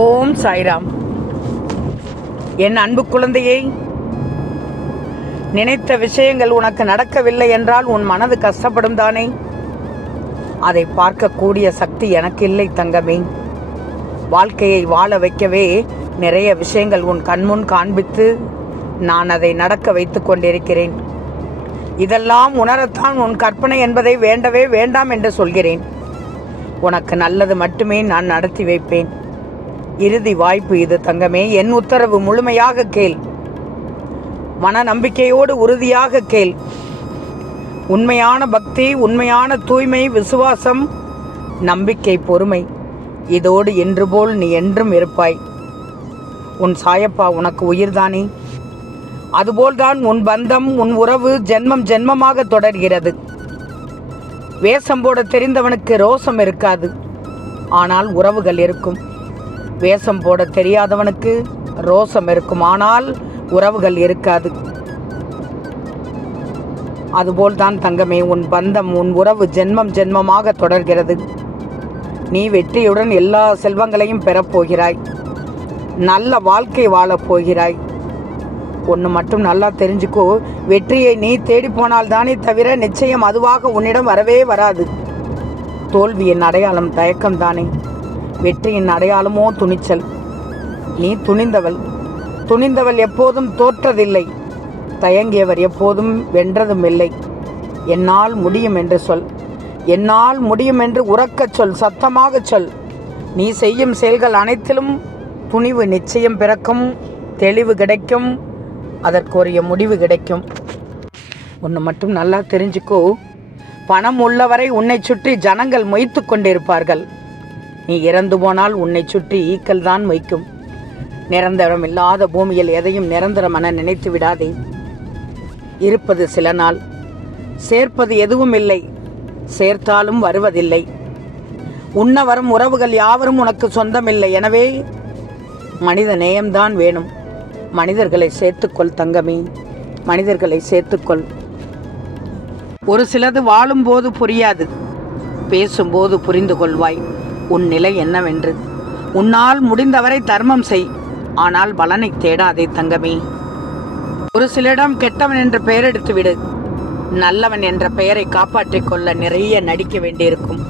ஓம் சாய்ராம். என் அன்பு குழந்தையை நினைத்த விஷயங்கள் உனக்கு நடக்கவில்லை என்றால் உன் மனது கஷ்டப்படும் தானே? அதை பார்க்கக்கூடிய சக்தி எனக்கு இல்லை தங்கமே. வாழ்க்கையை வாழ வைக்கவே நிறைய விஷயங்கள் உன் கண்முன் காண்பித்து நான் அதை நடக்க வைத்து கொண்டிருக்கிறேன். இதெல்லாம் உணரத்தான் உன் கற்பனை என்பதை வேண்டவே வேண்டாம் என்று சொல்கிறேன். உனக்கு நல்லது மட்டுமே நான் நடத்தி வைப்பேன். இறுதி வாய்ப்பு இது தங்கமே. என் உத்தரவு முழுமையாக கேள். மன நம்பிக்கையோடு உறுதியாக கேள். உண்மையான பக்தி உண்மையான தூய்மை விசுவாசம் நம்பிக்கை பொறுமை. இதோடு என்று போல் நீ என்றும் இருப்பாய். உன் சாயப்பா உனக்கு உயிர்தானே? அதுபோல்தான் உன் பந்தம் உன் உறவு ஜென்மம் ஜென்மமாக தொடர்கிறது. வேஷம் போட தெரிந்தவனுக்கு ரோசம் இருக்காது. ஆனால் உறவுகள் இருக்கும். வேஷம் போட தெரியாதவனுக்கு ரோசம் இருக்கும். ஆனால் உறவுகள் இருக்காது. அதுபோல்தான் தங்கமே உன் பந்தம் உன் உறவு ஜென்மம் ஜென்மமாக தொடர்கிறது. நீ வெற்றியுடன் எல்லா செல்வங்களையும் பெறப்போகிறாய் நல்ல வாழ்க்கை வாழப் போகிறாய். ஒன்று மட்டும் நல்லா தெரிஞ்சுக்கோ வெற்றியை நீ தேடி போனால் தானே தவிர நிச்சயம் அதுவாக உன்னிடம் வரவே வராது. தோல்வியின் அடையாளம் தயக்கம் தானே வெற்றியின் அடையாளமோ துணிச்சல். நீ துணிந்தவள். துணிந்தவள் எப்போதும் தோற்றதில்லை. தயங்கியவர் எப்போதும் வென்றதும் இல்லை என்னால் முடியும் என்று சொல். என்னால் முடியும் என்று உறக்கச் சொல். சத்தமாகச் சொல். நீ செய்யும் செயல்கள் அனைத்திலும் துணிவு நிச்சயம் பிறக்கும் தெளிவு கிடைக்கும் அதற்குரிய முடிவு கிடைக்கும். ஒன்று மட்டும் நல்லா தெரிஞ்சுக்கோ. பணம் உள்ளவரை உன்னை சுற்றி ஜனங்கள் மொய்த்து கொண்டிருப்பார்கள். நீ இறந்து போனால் உன்னை சுற்றி ஈக்கள் தான் மொய்க்கும். நிரந்தரம் இல்லாத பூமியில் எதையும் நிரந்தரம் என நினைத்து விடாதே. இருப்பது சில நாள். சேர்ப்பது எதுவும் இல்லை. சேர்த்தாலும் வருவதில்லை. உண்ண வரும் உறவுகள் யாவரும் உனக்கு சொந்தமில்லை. எனவே மனித நேயம்தான் வேணும். மனிதர்களை சேர்த்துக்கொள் தங்கமே. மனிதர்களை சேர்த்துக்கொள். ஒரு சிலது வாழும்போது புரியாது. பேசும்போது புரிந்து கொள்வாய் உன் நிலை என்னவென்று. உன்னால் முடிந்தவரை தர்மம் செய். ஆனால் பலனை தேடாதே தங்கமே. ஒரு சிலரிடம் கெட்டவன் என்று பெயர் எடுத்து விடு. நல்லவன் என்ற பெயரை காப்பாற்றிக் கொள்ள நிறைய நடிக்க வேண்டியிருக்கும்.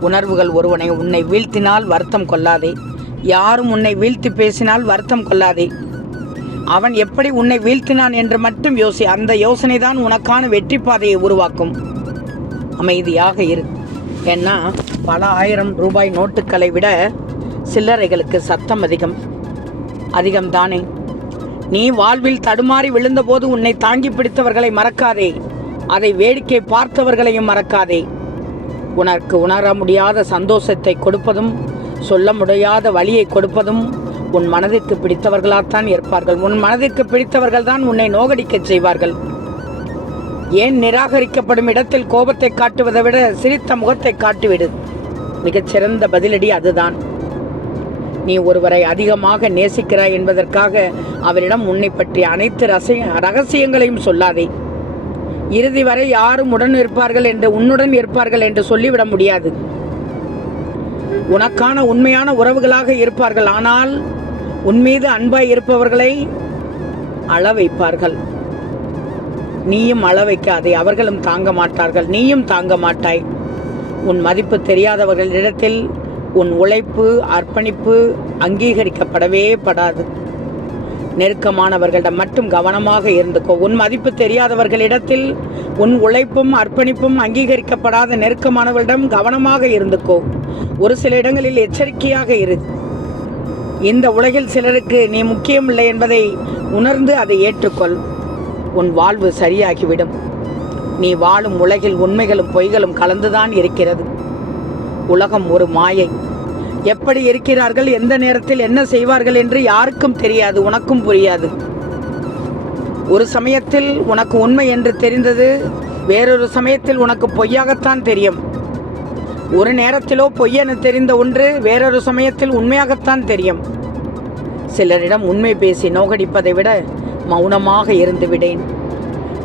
உணர்வுகள் ஒருவனை உன்னை வீழ்த்தினால் வருத்தம் கொள்ளாதே. யாரும் உன்னை வீழ்த்தி பேசினால் வருத்தம் கொள்ளாதே. அவன் எப்படி உன்னை வீழ்த்தினான் என்று மட்டும் யோசி. அந்த யோசனை தான் உனக்கான வெற்றி பாதையை உருவாக்கும். அமைதியாக இரு. ஏன்னா பல ஆயிரம் ரூபாய் நோட்டுகளை விட சில்லறைகளுக்கு சத்தம் அதிகம். அதிகம் தானே நீ வாழ்வில் தடுமாறி விழுந்தபோது உன்னை தாங்கி பிடித்தவர்களை மறக்காதே. அதை வேடிக்கை பார்த்தவர்களையும் மறக்காதே. உனக்கு உணர முடியாத சந்தோஷத்தை கொடுப்பதும் சொல்ல முடியாத வழியை கொடுப்பதும் உன் மனதிற்கு பிடித்தவர்களாகத்தான் இருப்பார்கள். உன் மனதிற்கு பிடித்தவர்கள் தான் உன்னை நோகடிக்கச் செய்வார்கள். ஏன் நிராகரிக்கப்படும் இடத்தில் கோபத்தை காட்டுவதை விட சிரித்த முகத்தை காட்டிவிடு. மிகச்சிறந்த பதிலடி அதுதான். நீ ஒருவரை அதிகமாக நேசிக்கிறாய் என்பதற்காக அவரிடம் உன்னை பற்றி அனைத்து ரச ரகசியங்களையும் சொல்லாதே. இறுதி வரை யாரும் உடன் இருப்பார்கள் என்று உன்னுடன் இருப்பார்கள் என்று சொல்லிவிட முடியாது. உனக்கான உண்மையான உறவுகளாக இருப்பார்கள். ஆனால் உன்மீது அன்பாய் இருப்பவர்களை அள வைப்பார்கள் நீயும் அள வைக்காதே அவர்களும் தாங்க மாட்டார்கள். நீயும் தாங்க மாட்டாய். உன் மதிப்பு தெரியாதவர்களிடத்தில் உன் உழைப்பு அர்ப்பணிப்பு அங்கீகரிக்கப்படவே படாது. நெருக்கமானவர்களிடம் மட்டும் கவனமாக இருந்துக்கோ. உன் மதிப்பு தெரியாதவர்களிடத்தில் உன் உழைப்பும் அர்ப்பணிப்பும் அங்கீகரிக்கப்படாத நெருக்கமானவர்களிடம் கவனமாக இருந்துக்கோ. ஒரு சில இடங்களில் எச்சரிக்கையாக இரு. இந்த உலகில் சிலருக்கு நீ முக்கியமில்லை என்பதை உணர்ந்து அதை ஏற்றுக்கொள். உன் வாழ்வு சரியாகிவிடும். நீ வாழும் உலகில் உண்மைகளும் பொய்களும் கலந்துதான் இருக்கிறது. உலகம் ஒரு மாயை. எப்படி இருக்கிறார்கள் எந்த நேரத்தில் என்ன செய்வார்கள் என்று யாருக்கும் தெரியாது உனக்கும் புரியாது. ஒரு சமயத்தில் உனக்கு உண்மை என்று தெரிந்தது வேறொரு சமயத்தில் உனக்கு பொய்யாகத்தான் தெரியும். ஒரு நேரத்திலோ பொய்யென தெரிந்த ஒன்று வேறொரு சமயத்தில் உண்மையாகத்தான் தெரியும். சிலரிடம் உண்மை பேசி நோகடிப்பதை விட மௌனமாக இருந்து விடேன்.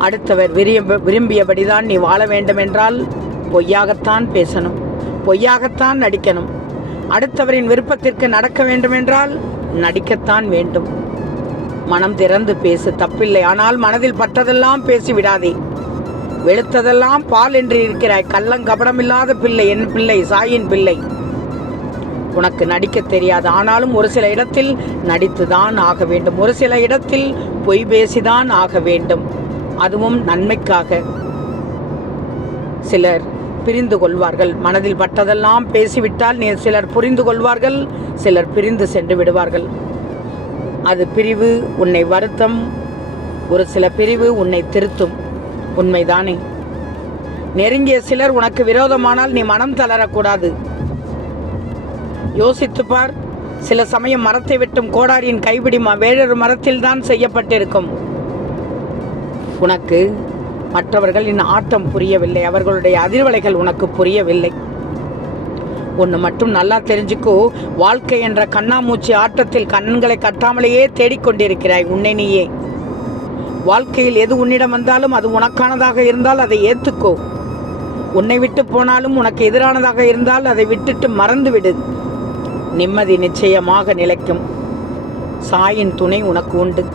அடுத்தவர் விரும்ப விரும்பியபடிதான் நீ வாழ வேண்டுமென்றால் பொய்யாகத்தான் பேசணும். பொய்யாகத்தான் நடிக்கணும். அடுத்தவரின் விருப்பத்திற்கு நடக்க வேண்டுமென்றால் நடிக்கத்தான் வேண்டும். மனம் திறந்து பேசு. தப்பில்லை. ஆனால் மனதில் பட்டதெல்லாம் பேசி விடாதே. வெளுத்ததெல்லாம் பால் என்று இருக்கிறாய். கள்ளங்கபடமில்லாத பிள்ளை என் பிள்ளை சாயின் பிள்ளை. உனக்கு நடிக்க தெரியாது. ஆனாலும் ஒரு சில இடத்தில் நடித்துதான் ஆக வேண்டும். ஒரு சில இடத்தில் பொய் பேசிதான் ஆக வேண்டும். அதுவும் நன்மைக்காக. சிலர் பிரிந்து கொள்வார்கள். மனதில் பட்டதெல்லாம் பேசிவிட்டால் நீ சிலர் புரிந்து கொள்வார்கள் சிலர் பிரிந்து சென்று விடுவார்கள். அது பிரிவு உன்னை வருத்தம் ஒரு சில பிரிவு உன்னை திருத்தும். உண்மைதானே? நெருங்கிய சிலர் உனக்கு விரோதமானால் நீ மனம் தளரக்கூடாது. யோசித்துப்பார் சில சமயம் மரத்தை வெட்டும் கோடாரியின் கைபிடி வேறொரு மரத்தில் தான் செய்யப்பட்டிருக்கும். உனக்கு. மற்றவர்களின் ஆட்டம் புரியவில்லை. அவர்களுடைய அதிர்வலைகள் உனக்கு புரியவில்லை. ஒன்று மட்டும் நல்லா தெரிஞ்சுக்கோ. வாழ்க்கை என்ற கண்ணாமூச்சி ஆட்டத்தில் கண்களை கட்டாமலேயே தேடிக்கொண்டிருக்கிறாய். உன்னை நீயே. வாழ்க்கையில் எது உன்னிடம் வந்தாலும் அது உனக்கானதாக இருந்தால் அதை ஏற்றுக்கோ உன்னை விட்டு போனாலும் உனக்கு எதிரானதாக இருந்தால் அதை விட்டுட்டு மறந்து விடு நிம்மதி நிச்சயமாக நிலைக்கும். சாயின் துணை உனக்கு உண்டு.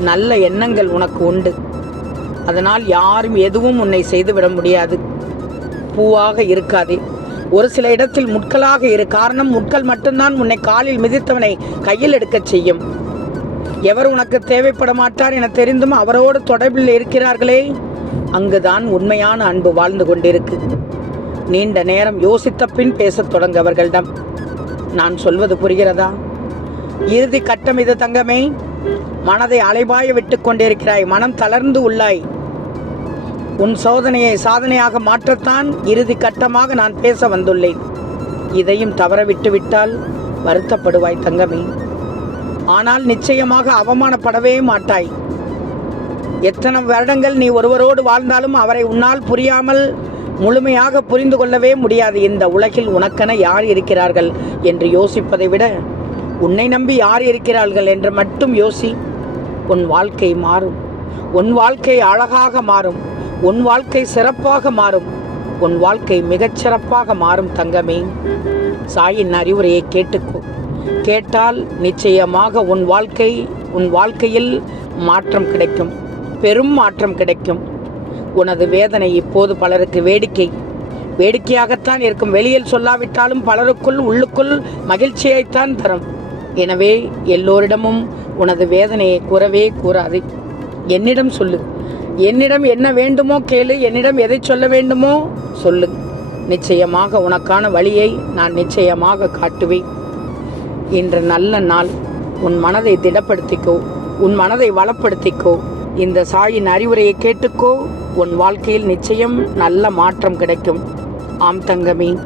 நல்ல எண்ணங்கள் உனக்கு உண்டு. அதனால் யாரும் எதுவும் உன்னை செய்துவிட முடியாது. பூவாக இருக்காதே. ஒரு சில இடத்தில் முட்களாக இரு. காரணம் முட்கள் மட்டும்தான் உன்னை காலில் மிதித்தவனை கையில் எடுக்கச் செய்யும். எவர் உனக்கு தேவைப்பட மாட்டார் என தெரிந்தும் அவரோடு தொடர்பில் இருக்கிறார்களே? அங்குதான் உண்மையான அன்பு வாழ்ந்து கொண்டிருக்கு. நீண்ட நேரம் யோசித்த பின் பேசத் தொடங்க அவர்களிடம் நான் சொல்வது புரிகிறதா? இறுதி கட்டம் இது தங்கமே. மனதை அலைபாய விட்டு கொண்டிருக்கிறாய். மனம் தளர்ந்து உள்ளாய். உன் சோதனையை சாதனையாக மாற்றத்தான் இறுதி கட்டமாக நான் பேச வந்துள்ளேன். இதையும் தவற விட்டுவிட்டால் வருத்தப்படுவாய் தங்கமே. ஆனால் நிச்சயமாக அவமானப்படவே மாட்டாய். எத்தனை வருடங்கள் நீ ஒருவரோடு வாழ்ந்தாலும் அவரை உன்னால் புரியாமல் முழுமையாக புரிந்து கொள்ளவே முடியாது. இந்த உலகில் உனக்கென யார் இருக்கிறார்கள் என்று யோசிப்பதை விட உன்னை நம்பி யார் இருக்கிறார்கள் என்று மட்டும் யோசி. உன் வாழ்க்கை மாறும். உன் வாழ்க்கை அழகாக மாறும். உன் வாழ்க்கை சிறப்பாக மாறும். உன் வாழ்க்கை மிகச் சிறப்பாக மாறும் தங்கமே. சாயின் அறிவுரையை கேட்டுக்கோ. கேட்டால் நிச்சயமாக உன் வாழ்க்கை உன் வாழ்க்கையில் மாற்றம் கிடைக்கும். பெரும் மாற்றம் கிடைக்கும். உனது வேதனை இப்போது பலருக்கு வேடிக்கை. வேடிக்கையாகத்தான் இருக்கும். வெளியில் சொல்லாவிட்டாலும் பலருக்குள் உள்ளுக்குள் மகிழ்ச்சியைத்தான் தரும். எனவே எல்லோரிடமும் உனது வேதனையை கூறவே கூறாது. என்னிடம் சொல்லு. என்னிடம் என்ன வேண்டுமோ கேளு. என்னிடம் எதை சொல்ல வேண்டுமோ சொல்லு. நிச்சயமாக உனக்கான வழியை நான் நிச்சயமாக காட்டுவேன். இன்று நல்ல நாள். உன் மனதை திடப்படுத்திக்கோ. உன் மனதை வளப்படுத்திக்கோ. இந்த சாயின் அறிவுரையை கேட்டுக்கோ. உன் வாழ்க்கையில் நிச்சயம் நல்ல மாற்றம் கிடைக்கும். ஆம் தங்கமே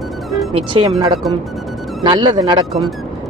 நிச்சயம் நடக்கும். நல்லது நடக்கும்.